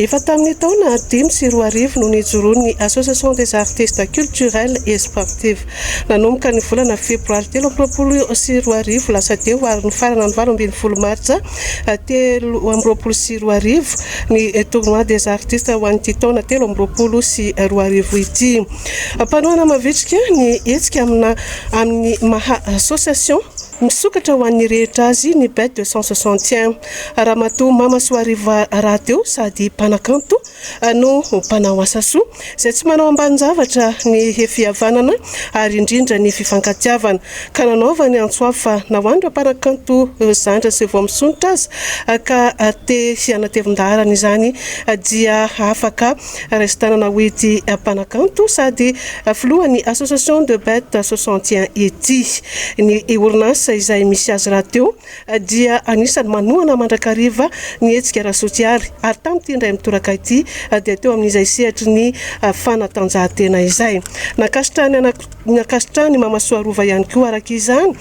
Efa tamin'ny taona 2010 no nijoroany Association des artistes culturels et sportifs. Nanomboka ny volana febroary 2010 lasa teo ary ny farana ny 20 martsa 2010 ny tournoi des artistes ho an'ity taona 2010 ity. Mpanohana mavitrika ny hetsika amin'ny maha association misokatra ho an'ny rehetra azy ny bête de 161 Ramatoa Mama SOA ROVA radio sady Mpanakanto no mpanao asa soa izay tsy manao ambanin-javatra ny fihavanana ary indrindra ny fifankatiavana ka nanaovany antsoafa na hoandro Mpanakanto zandra sy vao misonitra azy ka te hianatevin-daharana izany dia afaka restanana hoity Mpanakanto sady filohan'ny association de bête 61 ity ny orinasa izay misy azy radio dia anisany manohana mandrakariva ny hetsika ara-sosialy ary tamin'ity indray mitoraka ity dia teo amin'izay sehatry ny fanatanjahantena izay nakasitrany Mama SOA ROVA ihany koa araka izany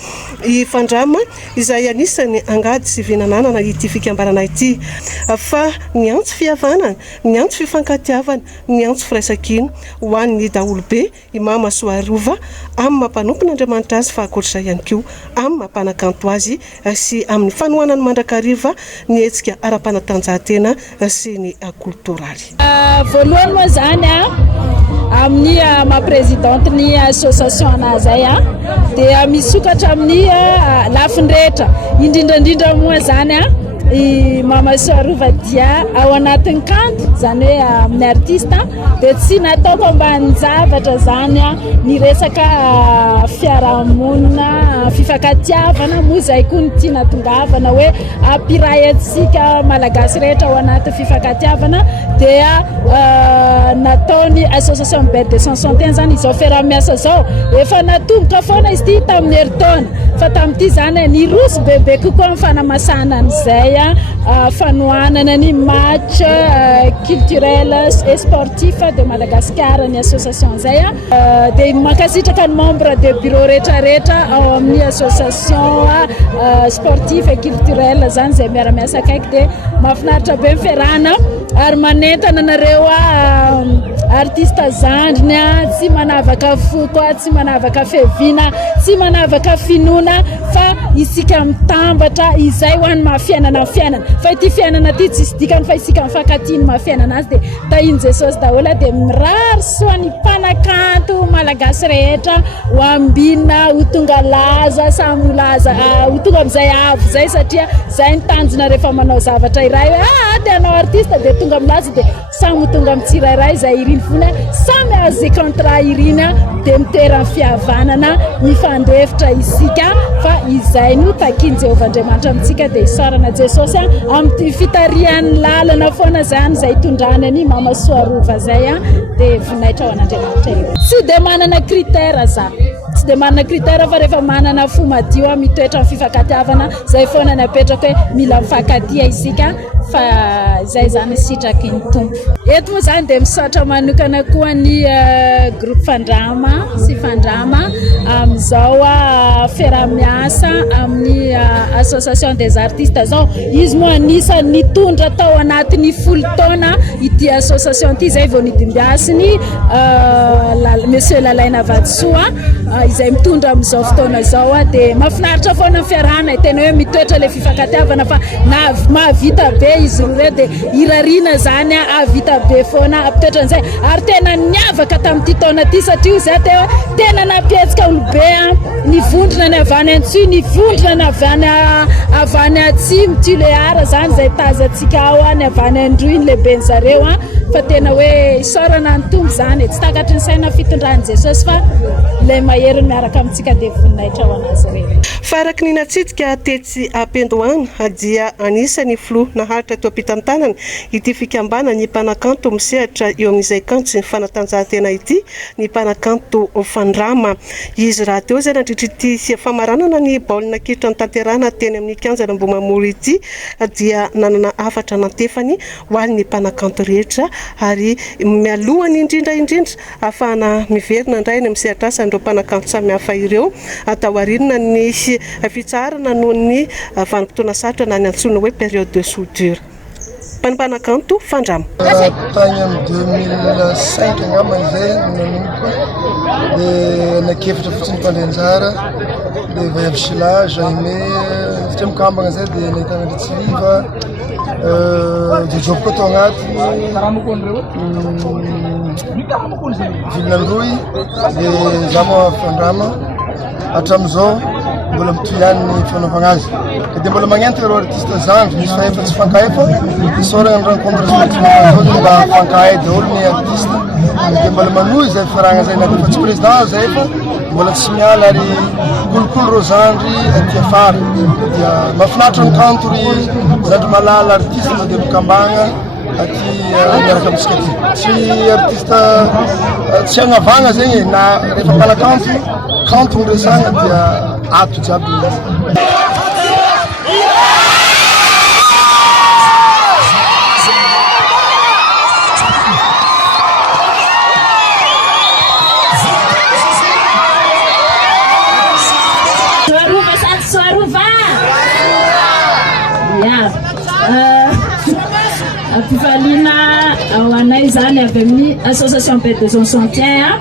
ifandrama izay anisany angady sy vinanana ity fikambanana ity fa ny antso fihavanana ny antso fifankatiavana ny antso firaisakino ho an'ny daholobe i Mama SOA ROVA amin'ny mampanompona Andriamanitra azy fa akoatra ihany koa amin'ny Mpanakanto azy sy amin'ny fanohanany mandrakariva ny hetsika ara-panatanjahantena sy ny kultoraly. Voalohany moa zany amin'ny maha-présidente ny association anazay dia misokatra amin'ny lafiny rehetra indrindrandrindra moa zany i Mama SOA ROVA dia ao anatin'ny kanto zany hoe amin'ny artiste dia tsy nataoko ambanin-javatra zany ny resaka fiarahamonina fifankatiavana moa zay koa ny tiana tongavana hoe ampirahantsika malagasy rehetra ao anaty fifankatiavana dia nataony association bête de 161 zany izao fiaraha-miasa zao efa natomboka foana izy ity tamin'ny herintaona fa tamin'ity zany ny roso bebe kokoa amin'ny fanamasana an'izay Fanohanana ny match culturel et sportif de Madagascar ny association zay dia mankasitraka ny membre de bureau rehetrarehetra ao amin'ny association sportif et culturel zany zay miara-miasa akaiky dia mahafinaritra be miferana ary manentana anareo artiste zandriny tsy manavaka foko tsy manavaka fevina tsy manavaka finoana fa isika mitambatra izay ho an'ny mahafiainana fiainana fa ity fiainana ity tsy dikany fa isika mifankatiany mahafiainana azy dia tahiny Jesosy daholo dia mirary soany Mpanakanto malagasy rehetra ho ambinina ho tonga laza samy laza ho tonga amin'izay avo zay satria zay ny tanjona rehefa manao zavatra iray hoe dia anao artiste dia tonga milaza dia samy tonga amin'ny tsirairay izay iriny fona samy azy contrat iriny dia mitoerany fihavanana mifandefitra isika fa izay no takiany Jehovahandriamanitra amintsika dia isarana Jesosy amin'ny fitarihan'ny lalana foana zany izay tondrany ny Mama SOA ROVA zay dia voninahitra ho an'Andriamanitra io tsy dia manana critère za tsy dia manana critère fa rehefa manana fo madio mitoetra amin'ny fifankatiavana zay foana ny apetraka hoe mila mifankatia isika fa zay zany sitraky ny tompo eto moa zany dia misaotra manokana koa ny groupe fandrama sy fandrama amin'izao fiaraha-miasa amin'ny association des artistes zao izy moa anisany nitondra tao anatin'ny folo taona ity association ity zay vao nidimbiasiny monsieur Lalaina Vadsoa izay mitondra amin'izao fotoana zao dia mahafinaritra foana ny fiarahana tena hoe mitoetra le fifankatiavana fa mahavita be izy roa dia irariana zany avita be foana apitoetra an'izay ary tena niavaka tamin'ity taona ity satria zay tena nampietsika olobe ny vondrona ny avany antsoy ny vondrona ny avany atsimo tuleara zany zay tazatsika ao ny avany androiny lehiben zareo fa tena hoe isorana ny tombo zany tsy takatry ny saina fitondrany Jesosy fa le mahery miaraka amintsika dia voninahitra ho anazy ireny fa araky ny natsidika tetsy ampendohana dia anisany filo naharitra teo ampitantanana ity fikambana ny Mpanakanto misehatra eo amin'izay kanto sy ny fanatanjahantena ity ny Mpanakanto fandrama izy raha teo zay nandritra ity famaranana ny baolina kitra ny tanterana teny amin'ny kianjana Ambomamoro ity dia nanana afatra nantefany ho an'ny Mpanakanto rehetra ary mialohany indrindra ahafahana miverina indray ny misehatra asa andreo Mpanakanto samihafa ireo ataoarinina ny fitsarana noho ny vanim-potoana sarotra na ny antsoina hoe période de soudure. Mpanakanto fandramo. Tany amin'ny 2005 angamba izay nanomboka dia nakefitra fotsiny mpandehanjara dia vayavy jaime satria mikambagna zay dia nahitana Ritsiliva jojoko tao agnatiny Vilinandroy dia za moa fandrama hatramizao mbola mitoyany ny fanaovagna azy dia mbola magnenty ireo artiste zandry misy fahefa tsy fankahefa isoragna ny rencontre zao mba fankahay daholo ny artiste dia mbola manohy zay fiarahana zay na dia fa tsy président zay fa mbola tsy miala ary kolokolo reo zandry aty afara dia mahafinaritra ny kanto ry zandry malala artiste dia mikambagna aty miaraka amintsika aty tsy artiste tsy agnavagna zegny na rehefa mpanakanto kanto nresagna dia ato jiaby Pifalina anay zany avy amin'ny association Mpanakanto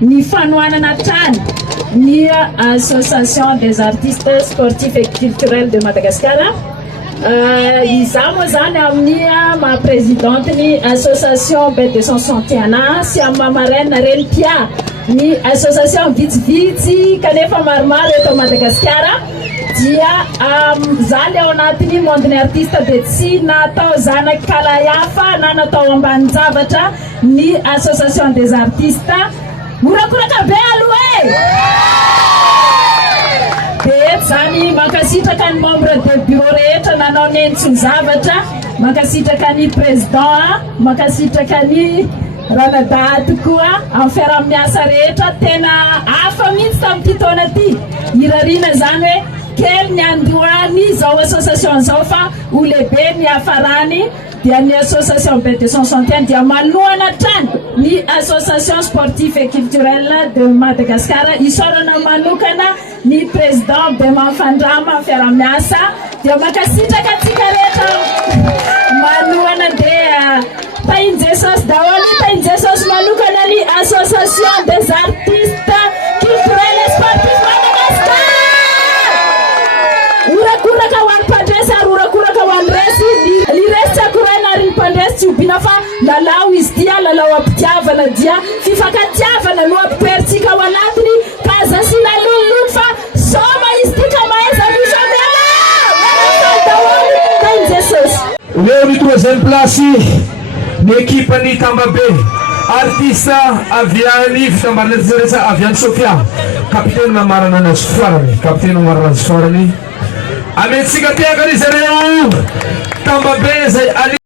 ny Fanohanana trano ny association des artistes sportifs et culturels de Madagascar. Iza moa zany amin'ny maha-présidente ny association Mpanakanto sy amin'ny mamarena Renimpia ny association vitsivitsy kanefa maromaro eto Madagasikara dia zany ao anatin'ny mondeny artiste dia tsy natao zanaky kalahafa na natao ambanin-javatra ny association des artistes morakoraka be aloha dia zany mankasitraka ny membre de bureau rehetra nanao nentsony zavatra mankasitraka ny président mankasitraka ny ranadaty koa amin'ny fiaraha-miasa rehetra tena hafa mihitsy tamin'ity taona ity irarina zany hoe kely ny andohany zao association zao fa ho lehibe ny hafarany dia ny association Mpanakanto dia manohana trano ny association sportive et culturelle de Madagascar isorana manokana ny président be mafandrama fiaraha-miasa dia makasitraka atsika rehetra manohana dia tainjesosy daholo tainjesosy manokana ny association des artistes culturels et sportifs Madagascar urakuraka wan pandresa ary urakuraka wan resy ny resy akoraina ary ny pandresy tsy obina fa lalao izy dia lalao ampitiavana dia fifankatiavana no ampiperitsika ao anatiny kaza sy nalololo fa soma izy tika maeza misy amela daholo tainjesosy leo ny troisième place ny équipe ny Tambabe artiste aviany fitambaran'izaresa aviany Sofia kapiteny mamarana anazy farany kapiteny mamarana anazy farany ametsika tiaka izy ireo Tambabe zay